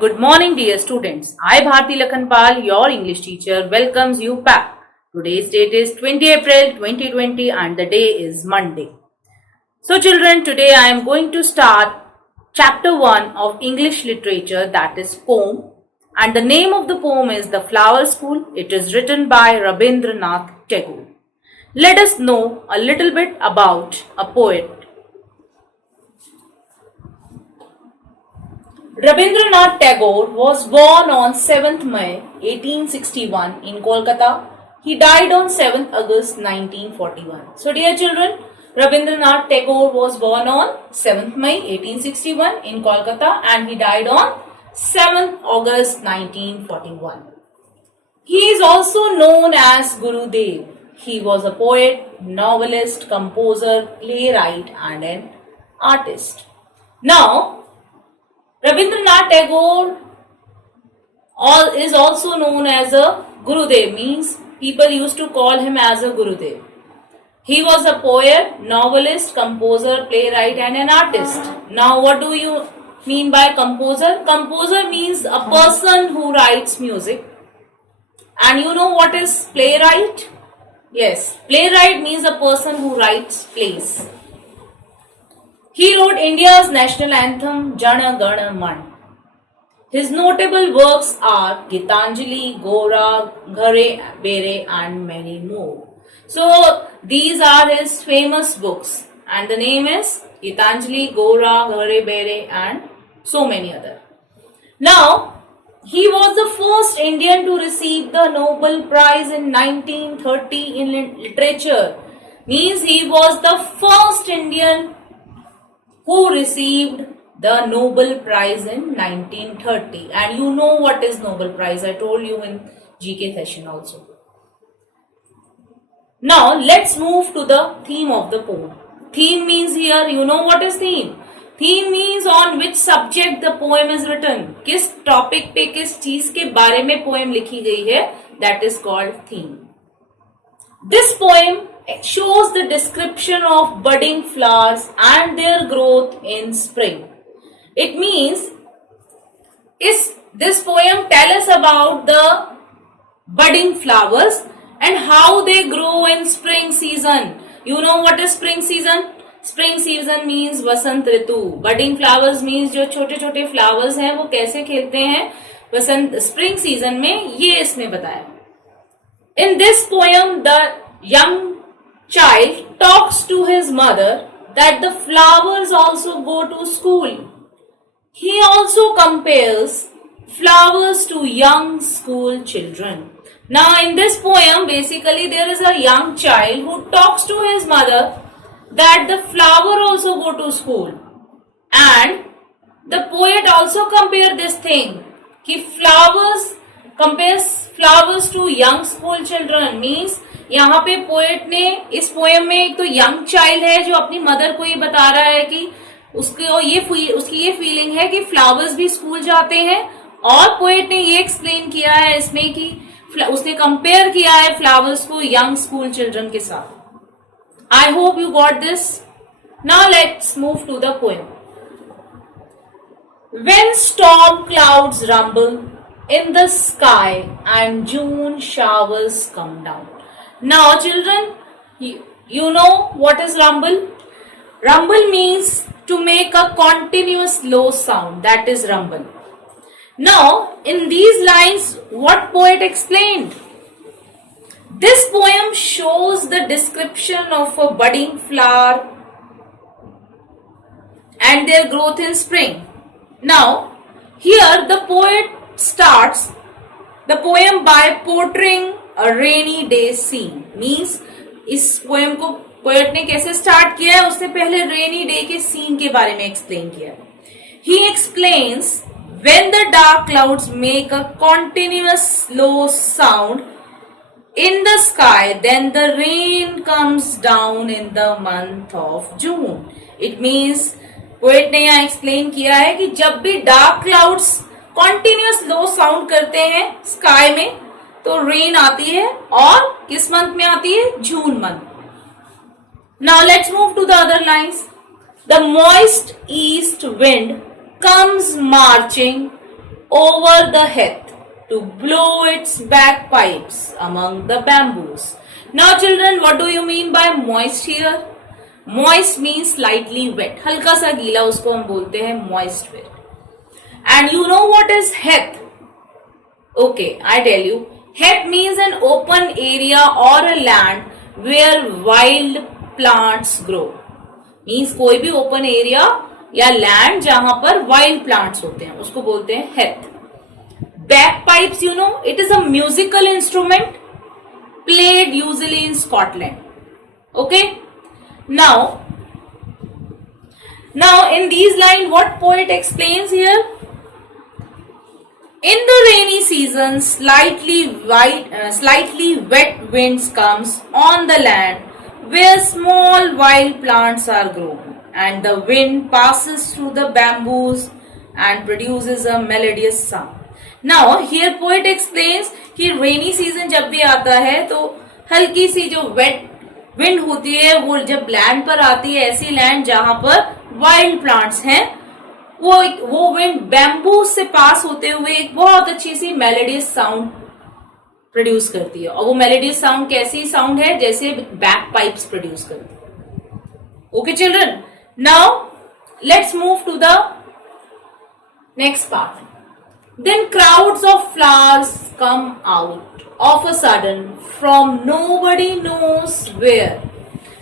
Good morning, dear students. I, Bharti Lakhanpal, your English teacher, welcomes you back. Today's date is 20 April 2020 and the day is Monday. So, children, today I am going to start chapter 1 of English literature, that is poem. And the name of the poem is The Flower School. It is written by Rabindranath Tagore. Let us know a little bit about a poet. Rabindranath Tagore was born on 7th May 1861 in Kolkata. He died on 7th August 1941. So dear children, Rabindranath Tagore was born on 7th May 1861 in Kolkata and he died on 7th August 1941. He is also known as Gurudev. He was a poet, novelist, composer, playwright and an artist. Now, Rabindranath Tagore is also known as a Gurudev, means people used to call him as a Gurudev. He was a poet, novelist, composer, playwright and an artist. Now what do you mean by composer? Composer means a person who writes music. And you know what is playwright? Yes, playwright means a person who writes plays. He wrote India's national anthem Jana Gana Man. His notable works are Gitanjali, Gora, Ghare Bere and many more. So these are his famous books and the name is Gitanjali, Gora, Ghare Bere and so many other. Now he was the first Indian to receive the Nobel Prize in 1930 in literature. Means he was the first Indian who received the Nobel Prize in 1930. And you know what is Nobel Prize. I told you in GK session also. Now let's move to the theme of the poem. Theme means here, you know what is theme. Theme means on which subject the poem is written. किस topic पे किस चीज के बारे में poem लिखी गई है, that is called theme. This poem shows the description of budding flowers and their growth in spring. It means this poem tells us about the budding flowers and how they grow in spring season. You know what is spring season? Spring season means Vasant Ritu. Budding flowers means जो छोटे छोटे flowers हैं वो कैसे खिलते हैं वसंत spring season में, ये इसने बताया. In this poem, the young child talks to his mother that the flowers also go to school. He also compares flowers to young school children. Now in this poem, basically there is a young child who talks to his mother that the flower also go to school. And the poet also compare this thing कि flowers compares flowers to young school children. Means यहाँ पे poet ने इस poem में एक तो young child है जो अपनी मदर को ये बता रहा है कि उसकी ये फीलिंग है कि फ्लावर्स भी स्कूल जाते हैं. और पोएट ने ये एक्सप्लेन किया है इसमें कि उसने कंपेयर किया है फ्लावर्स को यंग स्कूल चिल्ड्रन के साथ. I hope you got this. Now let's move to the poem. When storm clouds rumble in the sky and June showers come down. Now children, you know what is rumble? Rumble means to make a continuous low sound, that is rumble. Now in these lines what poet explained? This poem shows the description of a budding flower and their growth in spring. Now here the poet starts the poem by portraying a rainy day scene. Means इस poem को poet ने कैसे start किया है, उससे पहले rainy day के scene के बारे में एक्सप्लेन किया. He explains when the dark clouds make a continuous low sound in the sky, then the rain comes down in the month of June. It means poet ने यहाँ explain किया है कि जब भी dark clouds continuous low sound करते हैं sky में तो रेन आती है. और किस मंथ में आती है? June month. Now let's move to the other lines. The moist east wind comes marching over the heath to blow its bagpipes among the bamboos. Now children, what do you mean by moist here? Moist means slightly wet. हल्का सा गीला उसको हम बोलते हैं moist wet. And you know what is heath? Okay, I tell you. Heath means an open area or a land where wild plants grow. Means कोई भी open area या land जहां पर wild plants होते हैं उसको बोलते हैं heath. Bagpipes, you know, it is a musical instrument played usually in Scotland. Okay? Now in these lines, what poet explains here? In the rainy season, slightly wet winds comes on the land where small wild plants are grown, and the wind passes through the bamboos and produces a melodious sound. Now here poet explains कि rainy season जब भी आता है तो हल्की सी जो wet wind होती है वो जब land पर आती है, ऐसी land जहां पर wild plants हैं, वो विंड बैम्बू से पास होते हुए एक बहुत अच्छी सी मेलोडियस साउंड प्रोड्यूस करती है. और वो मेलोडियस साउंड कैसी साउंड है? जैसे बैक पाइप्स प्रोड्यूस करती है. Okay children, now let's move to the next part. Then crowds of flowers come out of a sudden from nobody knows where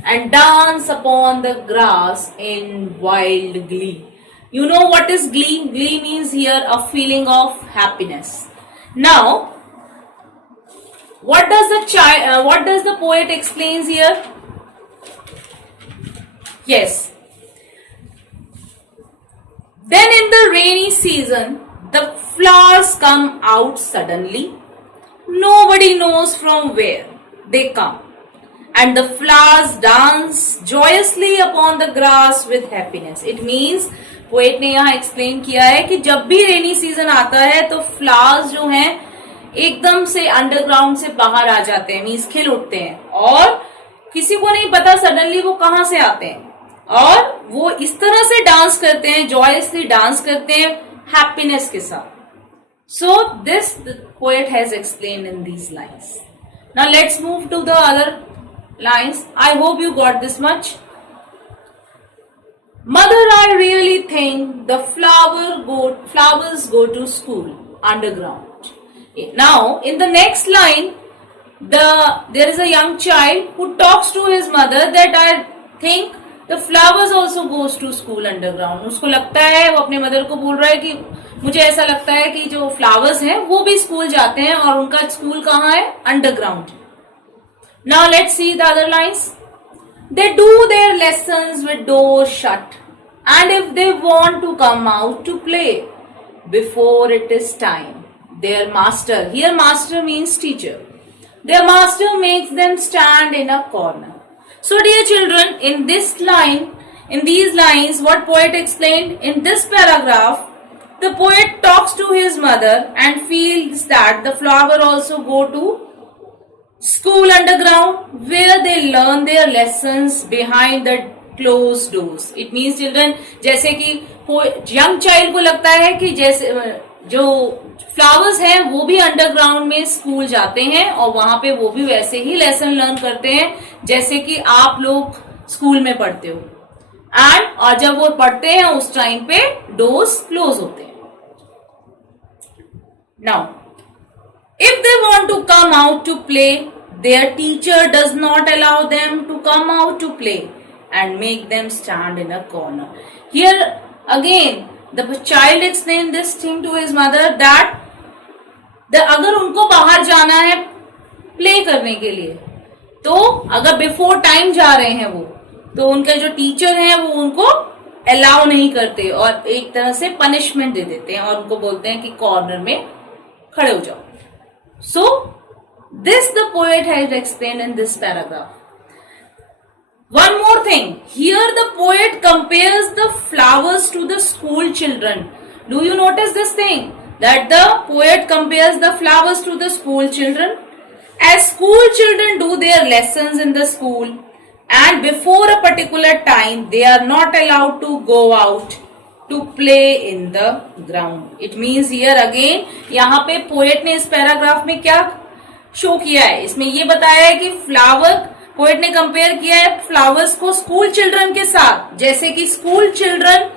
and dance upon the grass in wild glee. You know what is glee? Glee means here a feeling of happiness. Now, what does the poet explains here? Yes. Then in the rainy season, the flowers come out suddenly. Nobody knows from where they come. And the flowers dance joyously upon the grass with happiness. It means poet ने यहाँ explain किया है कि जब भी rainy season आता है तो फ्लावर्स जो हैं एकदम से अंडरग्राउंड से बाहर आ जाते हैं, मीन्स खिल उठते हैं और किसी को नहीं पता सडनली वो कहाँ से आते हैं और वो इस तरह से डांस करते हैं, जॉयसली डांस करते हैं हैप्पीनेस के साथ. So this poet has explain in these lines. Now let's move to the other lines. I hope you got this much. Mother, I really think the flowers go to school underground. Now, in the next line, there is a young child who talks to his mother that I think the flowers also goes to school underground. उसको लगता है, वो अपने mother को बोल रहा है कि मुझे ऐसा लगता है कि जो फ्लावर्स हैं वो भी स्कूल जाते हैं और उनका स्कूल कहाँ है? Underground. Now let's see the other lines. They do their lessons with doors shut, and if they want to come out to play before it is time, their master, here master means teacher, their master makes them stand in a corner. So dear children, in these lines, what poet explained? In this paragraph, the poet talks to his mother and feels that the flower also go to school underground where they learn their lessons behind the closed doors. It means children, जैसे कि young child को लगता है कि जैसे जो flowers हैं वो भी अंडरग्राउंड में स्कूल जाते हैं और वहां पे वो भी वैसे ही लेसन लर्न करते हैं जैसे कि आप लोग स्कूल में पढ़ते हो. और जब वो पढ़ते हैं उस टाइम पे डोर्स क्लोज होते हैं. Now if they want to come out to play, their teacher does not allow them to come out to play and make them stand in a corner. Here again, the child explained this thing to his mother that अगर उनको बाहर जाना है play करने के लिए तो अगर बिफोर टाइम जा रहे हैं वो तो उनके जो टीचर हैं वो उनको अलाउ नहीं करते और एक तरह से पनिशमेंट दे देते हैं और उनको बोलते हैं कि कॉर्नर में खड़े हो जाओ. So, this the poet has explained in this paragraph. One more thing. Here the poet compares the flowers to the school children. Do you notice this thing? That the poet compares the flowers to the school children. As school children do their lessons in the school and before a particular time they are not allowed to go out to play in the ground. It means here again, यहाँ पे poet ने इस paragraph में क्या show किया है, इसमें ये बताया है कि फ्लावर, पोएट ने कंपेयर किया है फ्लावर्स को स्कूल चिल्ड्रन के साथ, जैसे कि स्कूल चिल्ड्रन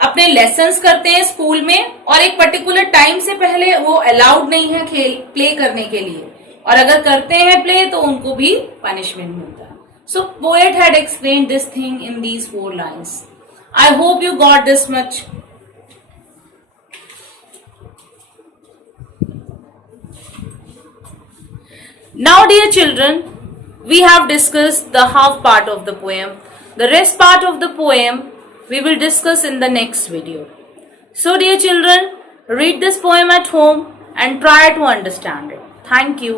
अपने लेसन्स करते हैं स्कूल में और एक पर्टिकुलर टाइम से पहले वो अलाउड नहीं है खेल प्ले करने के लिए, और अगर करते हैं प्ले तो उनको भी पनिशमेंट मिलता है. So poet had explain this thing in these 4 lines. I hope you got this much. Now, dear children, we have discussed the half part of the poem. The rest part of the poem we will discuss in the next video. So, dear children, read this poem at home and try to understand it. Thank you.